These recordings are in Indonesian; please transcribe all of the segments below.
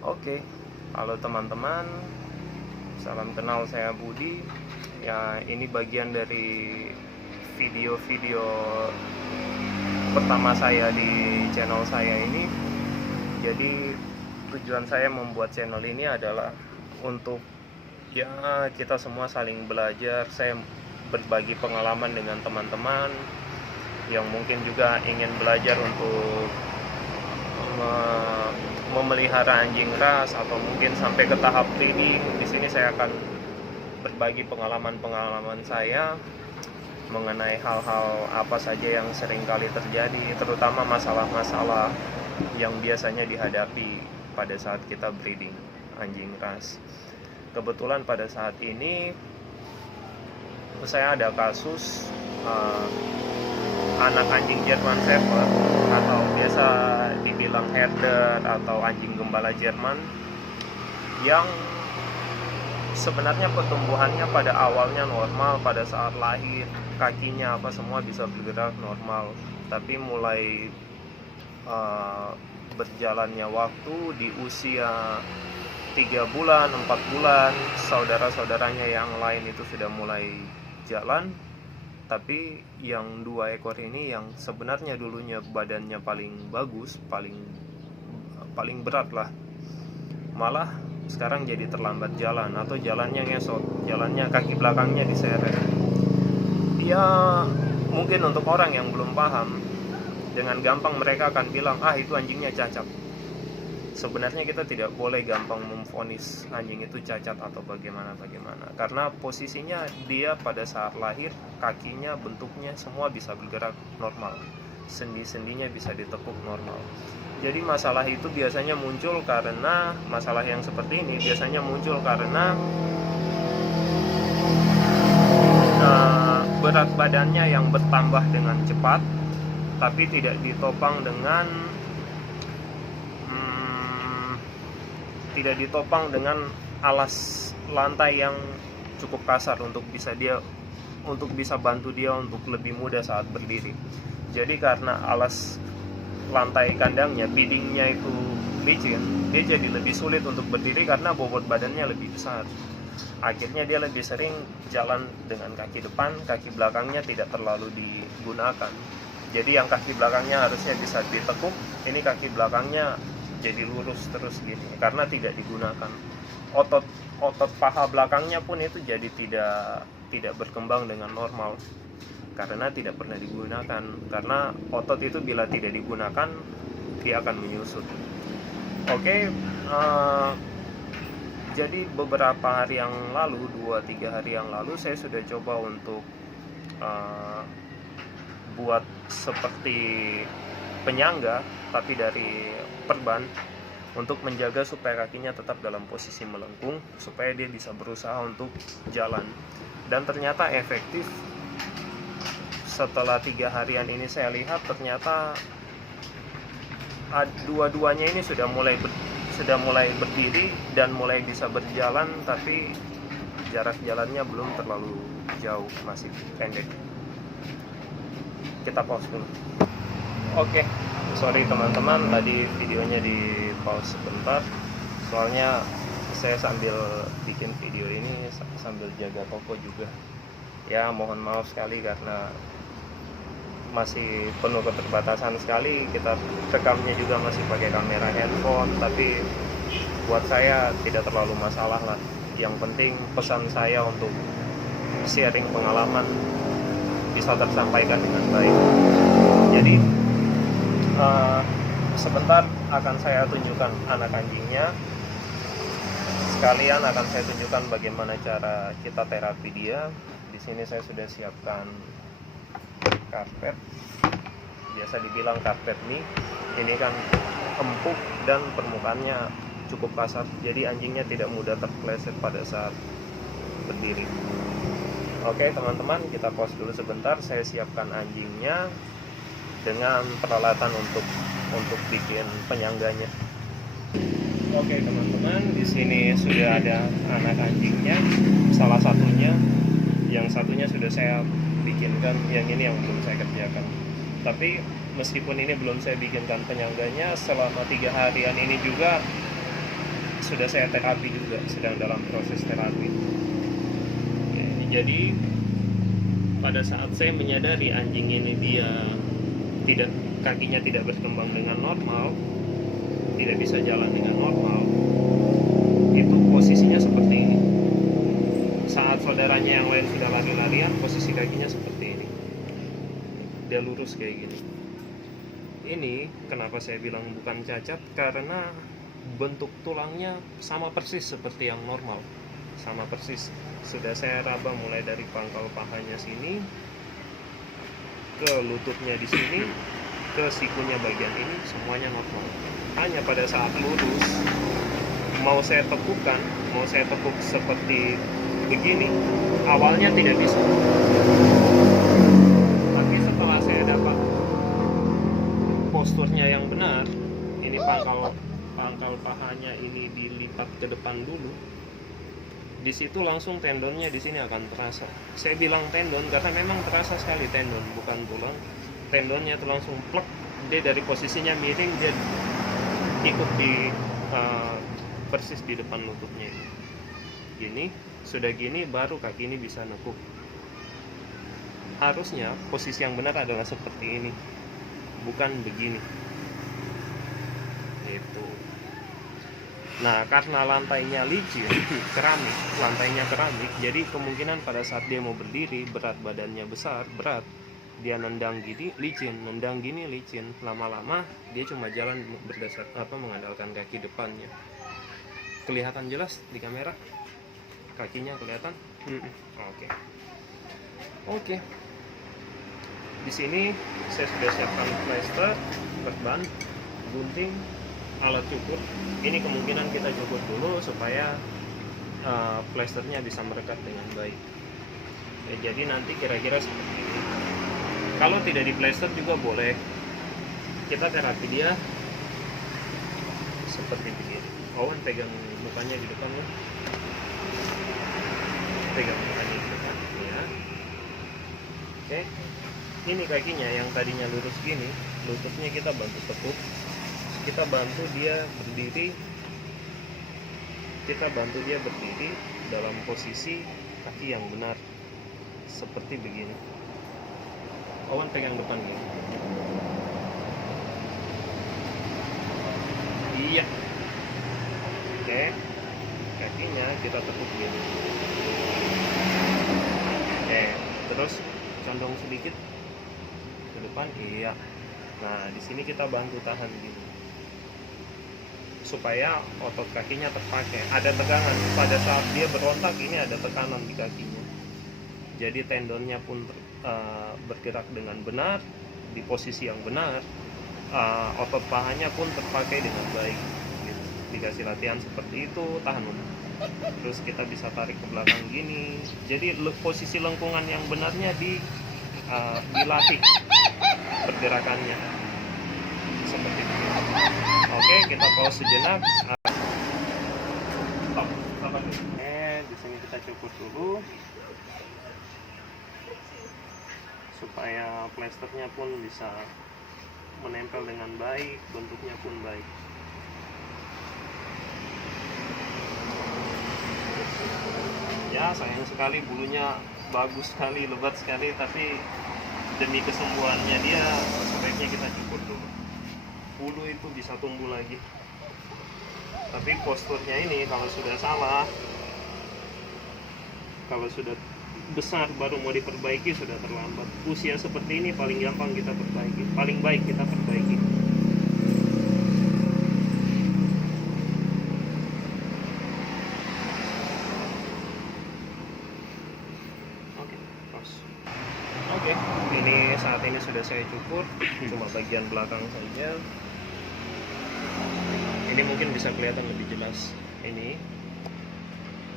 Oke, halo teman-teman, salam kenal, saya Budi. Ya, ini bagian dari video-video pertama saya di channel saya ini. Jadi tujuan saya membuat channel ini adalah untuk ya kita semua saling belajar. Saya berbagi pengalaman dengan teman-teman yang mungkin juga ingin belajar untuk memelihara anjing ras atau mungkin sampai ke tahap breeding. Di sini saya akan berbagi pengalaman-pengalaman saya mengenai hal-hal apa saja yang sering kali terjadi, terutama masalah-masalah yang biasanya dihadapi pada saat kita breeding anjing ras. Kebetulan pada saat ini saya ada kasus anak anjing German Shepherd atau biasa dibilang herder atau anjing gembala Jerman yang sebenarnya pertumbuhannya pada awalnya normal, pada saat lahir kakinya apa semua bisa bergerak normal, tapi mulai berjalannya waktu di usia 3 bulan, 4 bulan, saudara-saudaranya yang lain itu sudah mulai jalan. Tapi yang 2 ekor ini yang sebenarnya dulunya badannya paling bagus, paling berat lah, malah sekarang jadi terlambat jalan atau jalannya ngesot, jalannya kaki belakangnya diseret. Ya mungkin untuk orang yang belum paham, dengan gampang mereka akan bilang, itu anjingnya cacat. Sebenarnya kita tidak boleh gampang memvonis anjing itu cacat atau bagaimana, karena posisinya dia pada saat lahir kakinya, bentuknya semua bisa bergerak normal, sendi-sendinya bisa ditekuk normal. Jadi masalah itu biasanya muncul karena masalah yang seperti ini biasanya muncul karena berat badannya yang bertambah dengan cepat, tapi tidak ditopang dengan alas lantai yang cukup kasar untuk bisa bantu dia untuk lebih mudah saat berdiri. Jadi karena alas lantai kandangnya, beddingnya itu licin, dia jadi lebih sulit untuk berdiri karena bobot badannya lebih besar. Akhirnya dia lebih sering jalan dengan kaki depan, kaki belakangnya tidak terlalu digunakan. Jadi yang kaki belakangnya harusnya bisa ditekuk, ini kaki belakangnya jadi lurus terus gini karena tidak digunakan. Otot paha belakangnya pun itu jadi tidak berkembang dengan normal karena tidak pernah digunakan. Karena otot itu bila tidak digunakan dia akan menyusut. Oke, jadi beberapa hari yang lalu, 2-3 hari yang lalu, saya sudah coba untuk buat seperti penyangga tapi dari perban untuk menjaga supaya kakinya tetap dalam posisi melengkung, supaya dia bisa berusaha untuk jalan. Dan ternyata efektif. Setelah 3 harian ini saya lihat ternyata dua-duanya ini sudah mulai berdiri dan mulai bisa berjalan, tapi jarak jalannya belum terlalu jauh, masih pendek. Kita pause dulu. Oke, sorry teman-teman, tadi videonya di pause sebentar, soalnya saya sambil bikin video ini sambil jaga toko juga. Ya mohon maaf sekali karena masih penuh keterbatasan sekali. Kita rekamnya juga masih pakai kamera handphone, tapi buat saya tidak terlalu masalah lah. Yang penting pesan saya untuk sharing pengalaman bisa tersampaikan dengan baik. Jadi sebentar akan saya tunjukkan anak anjingnya, sekalian akan saya tunjukkan bagaimana cara kita terapi dia. Di sini saya sudah siapkan karpet, biasa dibilang karpet mie. Ini kan empuk dan permukaannya cukup kasar, jadi anjingnya tidak mudah terpleset pada saat berdiri. Oke teman-teman, kita pause dulu sebentar. Saya siapkan anjingnya dengan peralatan untuk bikin penyangganya. Oke teman-teman, di sini sudah ada anak anjingnya, salah satunya. Yang satunya sudah saya bikinkan, yang ini yang belum saya kerjakan. Tapi meskipun ini belum saya bikinkan penyangganya, selama 3 harian ini juga sudah saya terapi juga, sedang dalam proses terapi. Jadi pada saat saya menyadari anjing ini dia kakinya tidak berkembang dengan normal, tidak bisa jalan dengan normal, itu posisinya seperti ini. Saat saudaranya yang lain sudah lari-larian, posisi kakinya seperti ini, dia lurus kayak gini. Ini kenapa saya bilang bukan cacat, karena bentuk tulangnya sama persis seperti yang normal, sama persis. Sudah saya raba mulai dari pangkal pahanya sini, ke lututnya di sini, ke sikunya bagian ini, semuanya normal. Hanya pada saat lurus, mau saya tekuk seperti begini, awalnya tidak bisa. Tapi setelah saya dapat posturnya yang benar, ini pangkal pahanya ini dilipat ke depan dulu, di situ langsung tendonnya di sini akan terasa. Saya bilang tendon karena memang terasa sekali tendon, bukan tulang. Tendonnya itu langsung plek, dia dari posisinya miring, dia ikut di persis di depan lututnya ini. Gini, sudah gini baru kaki ini bisa nekuk. Harusnya posisi yang benar adalah seperti ini, bukan begini. Itu. Nah, karena lantainya licin, lantainya keramik, jadi kemungkinan pada saat dia mau berdiri, berat badannya besar, berat, dia nendang gini licin, nendang gini licin, lama-lama dia cuma jalan mengandalkan kaki depannya. Kelihatan jelas di kamera? Kakinya kelihatan? Oke. Di sini saya sudah siapkan plester, perban, gunting, alat cukur. Ini kemungkinan kita cukur dulu supaya plesternya bisa merekat dengan baik. Jadi nanti kira-kira seperti ini. Kalau tidak di plester juga boleh. Kita terapi dia seperti begini. Owen pegang mukanya di depan ya. Pegang mukanya di depan ya. Oke. Ini kakinya yang tadinya lurus gini, lututnya kita bantu tekuk. Kita bantu dia berdiri dalam posisi kaki yang benar seperti begini. Owen pegang depan gini. Iya. Oke. Kakinya kita tekuk gini. Oke. Terus condong sedikit ke depan. Iya. Nah, di sini kita bantu tahan gini, supaya otot kakinya terpakai. Ada tegangan pada saat dia berontak, ini ada tekanan di kakinya. Jadi tendonnya pun bergerak dengan benar di posisi yang benar. Otot pahanya pun terpakai dengan baik. Gitu. Dikasih latihan seperti itu, tahan dulu. Terus kita bisa tarik ke belakang gini. Jadi posisi lengkungan yang benarnya dilatih pergerakannya seperti itu. Oke, kita pause sejenak. Di sini kita cukur dulu supaya plesternya pun bisa menempel dengan baik, bentuknya pun baik. Ya, sayang sekali bulunya bagus sekali, lebat sekali, tapi demi kesembuhannya dia sebaiknya kita cukur dulu. Bulu itu bisa tumbuh lagi. Tapi posturnya ini kalau sudah salah, kalau sudah besar baru mau diperbaiki sudah terlambat. Usia seperti ini paling gampang kita perbaiki, paling baik kita perbaiki. Oke, ini saat ini sudah saya cukur, cuma bagian belakang saja. Ini mungkin bisa kelihatan lebih jelas. Ini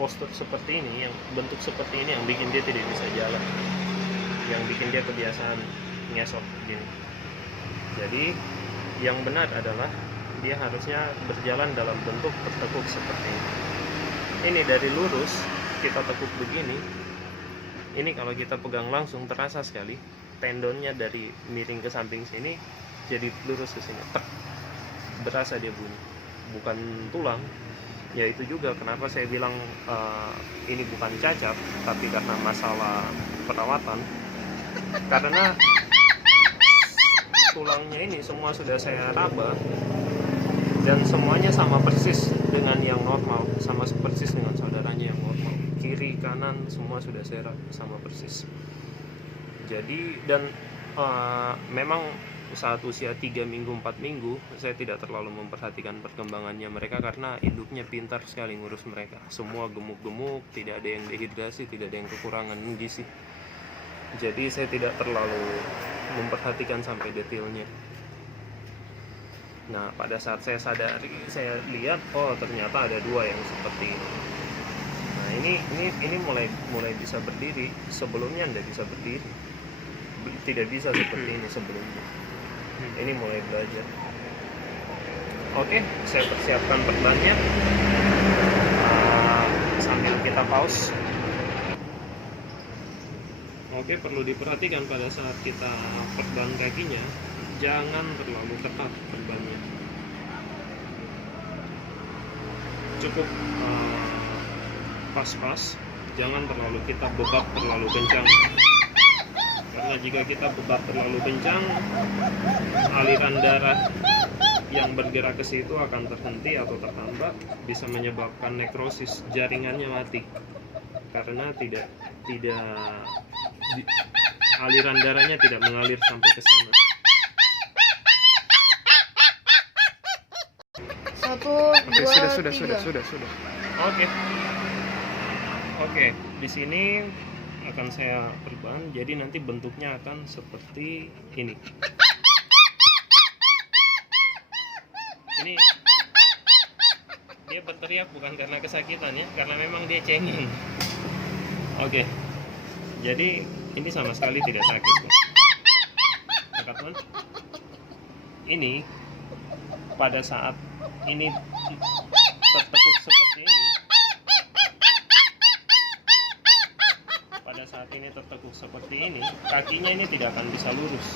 postur seperti ini, yang bentuk seperti ini yang bikin dia tidak bisa jalan, yang bikin dia kebiasaan ngesot gini. Jadi yang benar adalah dia harusnya berjalan dalam bentuk tertekuk seperti ini. Ini dari lurus kita tekuk begini. Ini kalau kita pegang langsung terasa sekali tendonnya dari miring ke samping sini jadi lurus ke sini. Berasa dia bunyi. bukan tulang. Ya itu juga kenapa saya bilang ini bukan cacat, tapi karena masalah perawatan. Karena tulangnya ini semua sudah saya raba dan semuanya sama persis dengan yang normal, sama persis dengan saudaranya yang normal. Kiri kanan semua sudah saya raba sama persis. Jadi dan memang saat usia 3 minggu 4 minggu saya tidak terlalu memperhatikan perkembangannya mereka karena induknya pintar sekali ngurus mereka. Semua gemuk-gemuk, tidak ada yang dehidrasi, tidak ada yang kekurangan gizi. Jadi saya tidak terlalu memperhatikan sampai detailnya. Nah, pada saat saya sadari, saya lihat oh ternyata ada 2 yang seperti ini. Nah, ini mulai bisa berdiri. Sebelumnya tidak bisa berdiri. Tidak bisa seperti ini sebelumnya. Ini mulai belajar. Oke, saya persiapkan perbannya sambil kita pause. Oke, perlu diperhatikan pada saat kita perban kakinya, jangan terlalu ketat perbannya. Cukup pas-pas, jangan terlalu kita bebak terlalu kencang. Karena jika kita bebak terlalu kencang, aliran darah yang bergerak ke situ akan terhenti atau terhambat, bisa menyebabkan nekrosis, jaringannya mati. Karena tidak aliran darahnya tidak mengalir sampai ke sana. 1, 2, 3. Sudah. Oke, di sini akan saya perban, jadi nanti bentuknya akan seperti ini. Ini dia berteriak bukan karena kesakitan ya, karena memang dia cengeng. Oke, jadi ini sama sekali tidak sakit. Angkat teman. Ini pada saat ini tertekuk seperti ini, pada saat ini tertekuk seperti ini, kakinya ini tidak akan bisa lurus.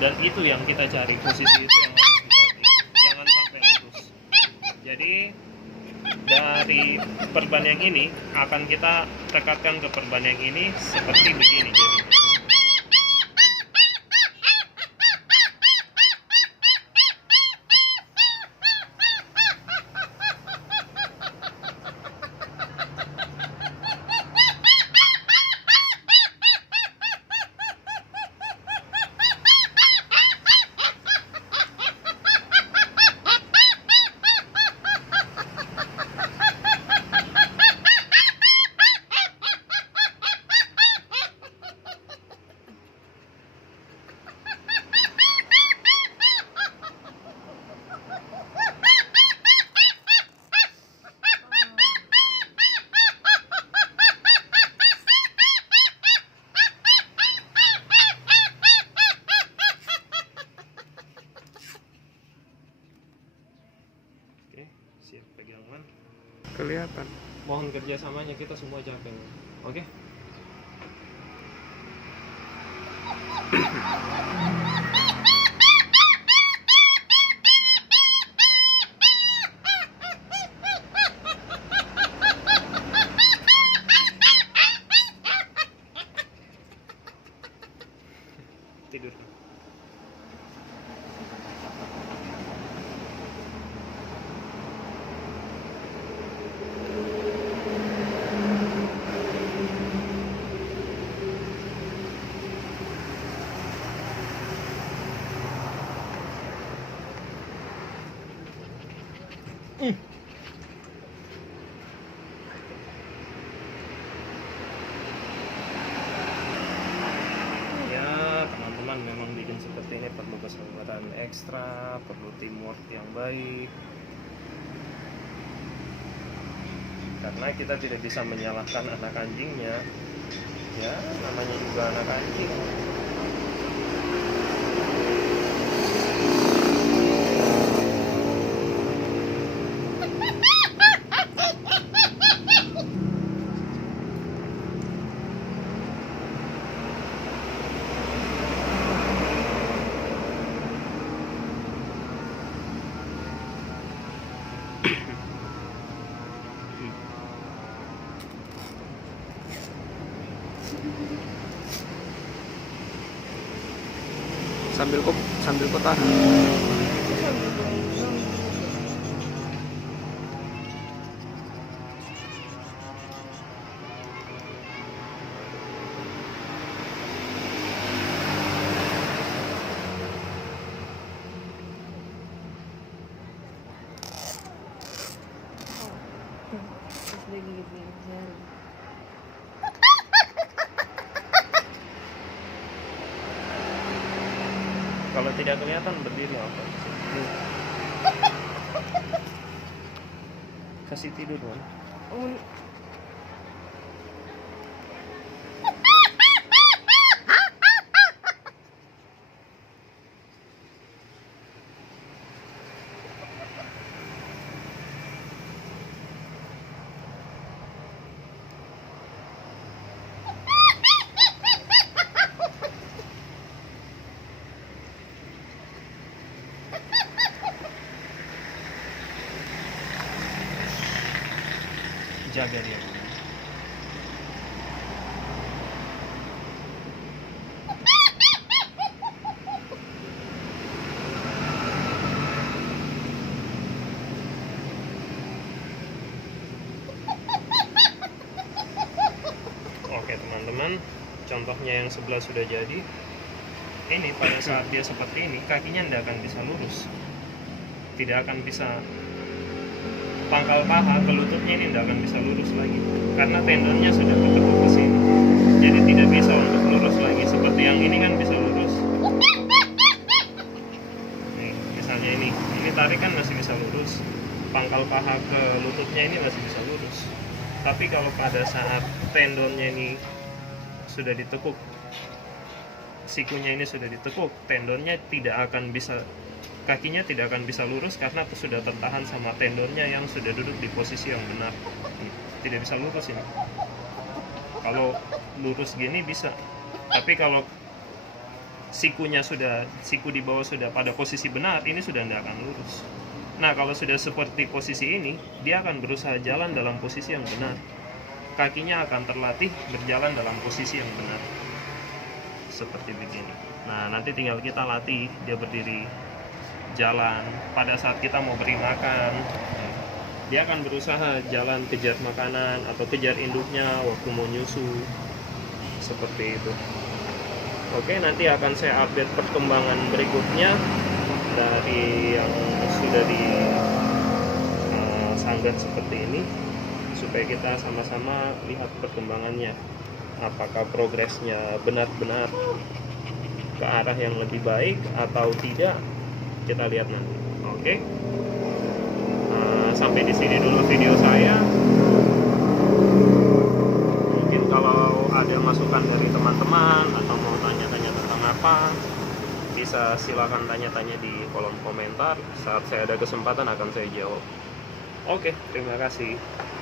Dan itu yang kita cari, posisi itu yang harus dilatih. Jangan sampai lurus. Jadi dari perban yang ini akan kita tekatkan ke perban yang ini seperti begini jadi. Siap pegangan. Kelihatan. Mohon kerjasamanya, kita semua capek. Oke? Tidur. Ya, teman-teman memang bikin seperti ini perlu kesabaran ekstra, perlu teamwork yang baik. Karena kita tidak bisa menyalahkan anak anjingnya. Ya, namanya juga anak anjing. sambil kau tahan. Itu sambil berenang gitu. Terus lagi gini. Kalau tidak kelihatan berdiri apa? Kasih tidur kan? Oh, Jaga dia. Oke teman-teman, contohnya yang sebelah sudah jadi. Ini pada saat dia seperti ini, kakinya tidak akan bisa lurus, tidak akan bisa, pangkal paha ke lututnya ini tidak akan bisa lurus lagi karena tendonnya sudah tertekuk ke sini, jadi tidak bisa untuk lurus lagi. Seperti yang ini kan bisa lurus. Nih misalnya ini tarik kan masih bisa lurus, pangkal paha ke lututnya ini masih bisa lurus. Tapi kalau pada saat tendonnya ini sudah ditekuk, sikunya ini sudah ditekuk, tendonnya tidak akan bisa, kakinya tidak akan bisa lurus karena sudah tertahan sama tendonnya yang sudah duduk di posisi yang benar. Tidak bisa lurus ini. Kalau lurus gini bisa, tapi kalau siku di bawah sudah pada posisi benar, ini sudah tidak akan lurus. Nah kalau sudah seperti posisi ini, dia akan berusaha jalan dalam posisi yang benar, kakinya akan terlatih berjalan dalam posisi yang benar seperti begini. Nah nanti tinggal kita latih dia berdiri, jalan. Pada saat kita mau beri makan, dia akan berusaha jalan kejar makanan atau kejar induknya waktu mau nyusu, seperti itu. Oke, nanti akan saya update perkembangan berikutnya dari yang sudah di sanggar seperti ini, supaya kita sama-sama lihat perkembangannya, apakah progresnya benar-benar ke arah yang lebih baik atau tidak, kita lihat nanti. Oke. Sampai di sini dulu video saya. Mungkin kalau ada masukan dari teman-teman atau mau tanya-tanya tentang apa, bisa silakan tanya-tanya di kolom komentar. Saat saya ada kesempatan akan saya jawab. Oke, terima kasih.